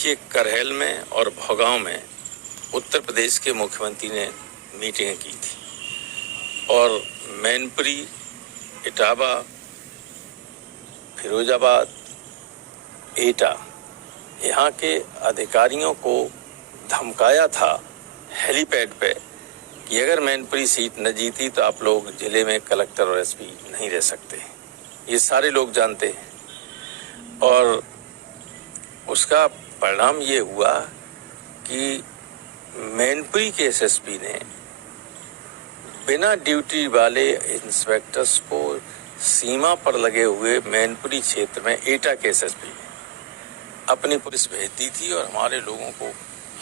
देखिए, करहल में और भौगांव में उत्तर प्रदेश के मुख्यमंत्री ने मीटिंग की थी और मैनपुरी, इटावा, फिरोजाबाद, एटा यहाँ के अधिकारियों को धमकाया था हेलीपैड पे कि अगर मैनपुरी सीट न जीती तो आप लोग जिले में कलेक्टर और एसपी नहीं रह सकते। ये सारे लोग जानते हैं और उसका परिणाम ये हुआ कि मैनपुरी के एसएसपी ने बिना ड्यूटी वाले इंस्पेक्टर्स को सीमा पर लगे हुए मैनपुरी क्षेत्र में एटा के एसएसपी ने अपनी पुलिस भेज दी थी और हमारे लोगों को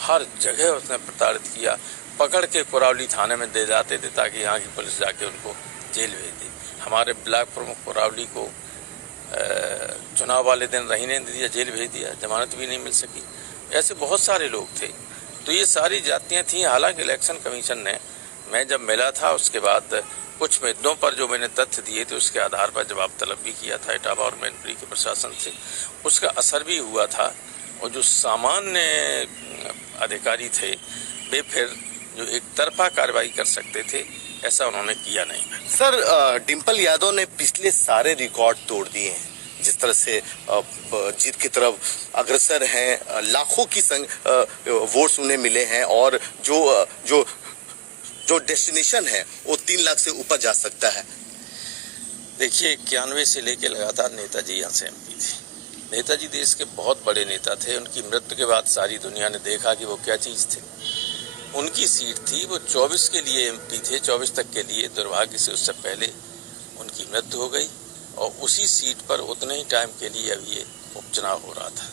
हर जगह उसने प्रताड़ित किया। पकड़ के कुरावली थाने में दे जाते थे ताकि यहाँ की पुलिस जाके उनको जेल भेज दी। हमारे ब्लॉक प्रमुख कुरावली को चुनाव वाले दिन रहीने दिया, जेल भेज दिया, जमानत भी नहीं मिल सकी। ऐसे बहुत सारे लोग थे। तो ये सारी जातियां थीं। हालांकि इलेक्शन कमीशन ने, मैं जब मिला था उसके बाद कुछ मुद्दों पर जो मैंने तथ्य दिए थे उसके आधार पर जवाब तलब भी किया था इटावा और मैनपुरी के प्रशासन से। उसका असर भी हुआ था और जो सामान्य अधिकारी थे वे फिर जो एक तरफा कार्रवाई कर सकते थे ऐसा उन्होंने किया नहीं। सर, डिम्पल यादव ने पिछले सारे रिकॉर्ड तोड़ दिए हैं। जिस तरह से जीत की तरफ अग्रसर हैं, लाखों की वोट्स उन्हें मिले हैं और जो डेस्टिनेशन है वो 3 लाख से ऊपर जा सकता है। देखिए, 91 से लेके लगातार नेताजी यहाँ से एमपी थे। नेताजी देश के बहुत बड़े नेता थे। उनकी मृत्यु के बाद सारी दुनिया ने देखा कि वो क्या चीज थे। उनकी सीट थी, वो 24 के लिए एमपी थे, 24 तक के लिए। दुर्भाग्य से उससे पहले उनकी मृत्यु हो गई और उसी सीट पर उतने ही टाइम के लिए अब ये उपचुनाव हो रहा था।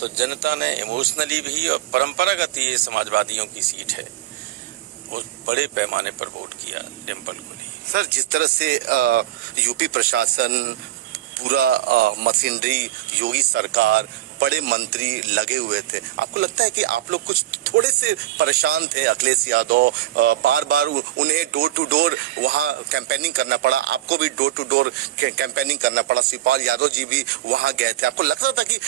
तो जनता ने इमोशनली भी और परंपरागत ये समाजवादियों की सीट है, वो बड़े पैमाने पर वोट किया डिम्पल को लिए। सर, जिस तरह से यूपी प्रशासन, पूरा मशीनरी, योगी सरकार, बड़े मंत्री लगे हुए थे, आपको लगता है कि आप लोग कुछ थोड़े से परेशान थे? अखिलेश यादव बार बार उन्हें डोर टू डोर वहां कैंपेनिंग करना पड़ा, आपको भी डोर टू डोर कैंपेनिंग करना पड़ा, शिवपाल यादव जी भी वहां गए थे। आपको लगता था कि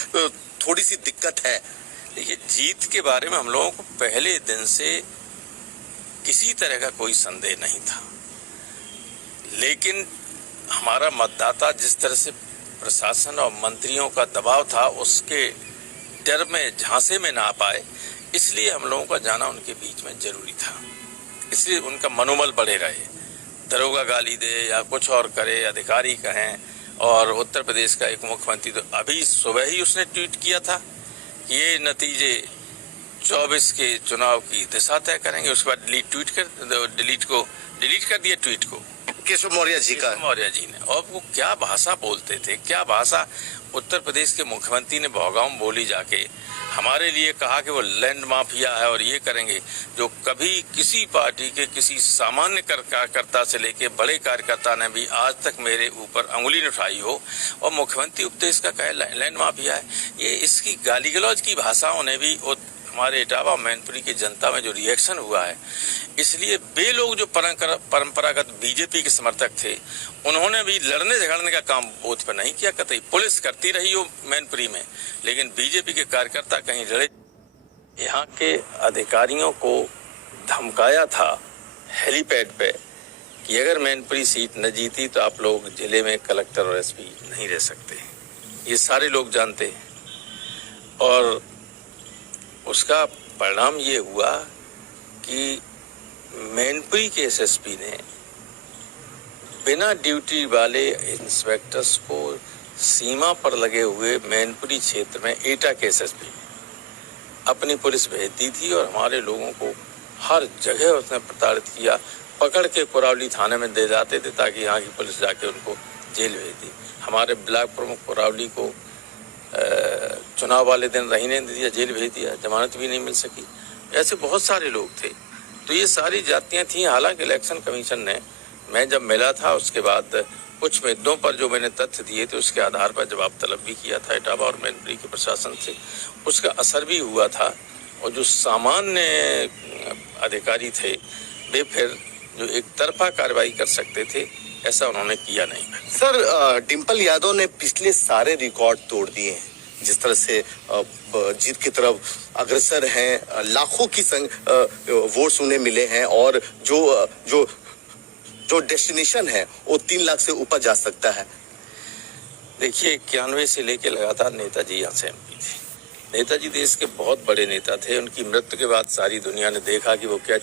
थोड़ी सी दिक्कत है? देखिए, जीत के बारे में हम लोगों को पहले दिन से किसी तरह का कोई संदेह नहीं था, लेकिन हमारा मतदाता जिस तरह से प्रशासन और मंत्रियों का दबाव था उसके डर में, झांसे में ना आ पाए, इसलिए हम लोगों का जाना उनके बीच में जरूरी था। इसलिए उनका मनोबल बढ़े रहे। दरोगा गाली दे या कुछ और करे, अधिकारी कहें, और उत्तर प्रदेश का एक मुख्यमंत्री तो अभी सुबह ही उसने ट्वीट किया था कि ये नतीजे 24 के चुनाव की दिशा तय करेंगे। उसके बाद डिलीट कर दिया ट्वीट को केशव मौर्य जी का। मौर्य जी ने। और वो क्या भाषा बोलते थे, क्या भाषा उत्तर प्रदेश के मुख्यमंत्री ने भौगांव बोली जाके हमारे लिए कहा कि वो लैंड माफिया है और ये करेंगे, जो कभी किसी पार्टी के किसी सामान्य कार्यकर्ता से लेके बड़े कार्यकर्ता ने भी आज तक मेरे ऊपर अंगुली न उठाई हो और मुख्यमंत्री उपदेश का कहे लैंड माफिया है। ये इसकी गाली गलौज की भाषाओं ने भी हमारे इटावा मैनपुरी की जनता में जो रिएक्शन हुआ है, इसलिए वे लोग जो परंपरागत बीजेपी के समर्थक थे उन्होंने भी लड़ने झगड़ने का काम बूथ पर नहीं किया। कतई पुलिस करती रही हो मैनपुरी में, लेकिन बीजेपी के कार्यकर्ता कहीं लड़े। यहाँ के अधिकारियों को धमकाया था हेलीपैड पे कि अगर मैनपुरी सीट न जीती तो आप लोग जिले में कलेक्टर और एसपी नहीं रह सकते। ये सारे लोग जानते हैं और उसका परिणाम ये हुआ कि मैनपुरी के एसएसपी ने बिना ड्यूटी वाले इंस्पेक्टर्स को सीमा पर लगे हुए मैनपुरी क्षेत्र में एटा के एसएसपी ने अपनी पुलिस भेज दी थी और हमारे लोगों को हर जगह उसने प्रताड़ित किया। पकड़ के कुरावली थाने में दे जाते थे ताकि यहाँ की पुलिस जाके उनको जेल भेज दी। हमारे ब्लॉक प्रमुख कुरावली को चुनाव वाले दिन रहीने दिया, जेल भेज दिया, जमानत भी नहीं मिल सकी। ऐसे बहुत सारे लोग थे। तो ये सारी जातियां थीं। हालांकि इलेक्शन कमीशन ने, मैं जब मिला था उसके बाद कुछ मुद्दों पर जो मैंने तथ्य दिए थे उसके आधार पर जवाब तलब भी किया था इटावा और मैनपुरी के प्रशासन से। उसका असर भी हुआ था और जो सामान्य अधिकारी थे वे फिर जो एक तरफा कार्रवाई कर सकते थे ऐसा उन्होंने किया नहीं। सर, डिम्पल यादव ने पिछले सारे रिकॉर्ड तोड़ दिए हैं। जिस तरह से जीत की तरफ अग्रसर हैं, लाखों की वोट्स उन्हें मिले हैं और जो डेस्टिनेशन है वो 3 लाख से ऊपर जा सकता है। देखिए 91 से लेके लगातार नेताजी यहाँ से एमपी थे। नेताजी देश के बहुत बड़े नेता थे। उनकी मृत्यु के बाद सारी दुनिया ने देखा कि वो क्या